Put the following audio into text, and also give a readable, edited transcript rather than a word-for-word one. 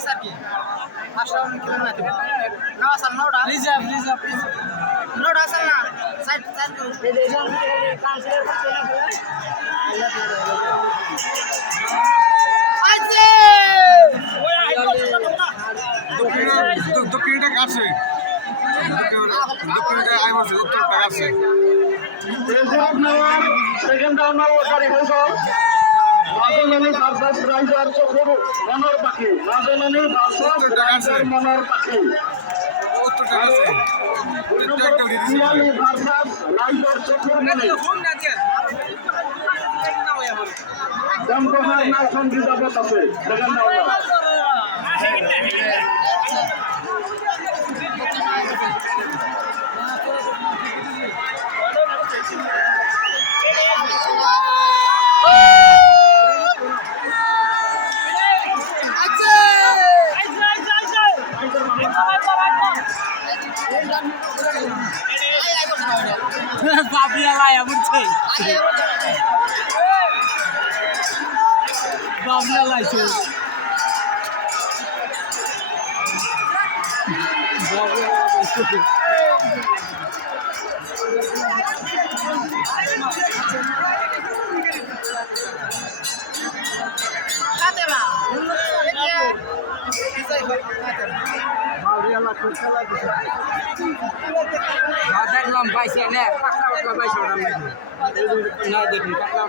sir কি আসলে কি না না স্যার নোটা রিজার্ভ নোটা স্যার না সাইড করুন এই দেশন থেকে কাউন্সিলর করতে না আছে দক্ষিণটা কাছে দক্ষিণটা আই মাসে উত্তরটা কাছে সেকেন্ড রাউন্ড ওটারি হইল রাজধানী ভার্সাস রাইজার চক্র মনোর পাখি রাজধানী ভার্সাস রাইজার মনোর পাখি উত্তরটা কাছে পিয়ালি ভার্সাস রাইজার চক্র মনে জমকহার না সংগীতাবত আছে সেকেন্ড রাউন্ড বাবলা লায়া বুঝছে বাবলা লাইছে বাবলা লাইছে কাতেবা দেখলাম পাইছে না পাঁচটা পাঁচটা পাইছে ওটা না দেখুন কাটলা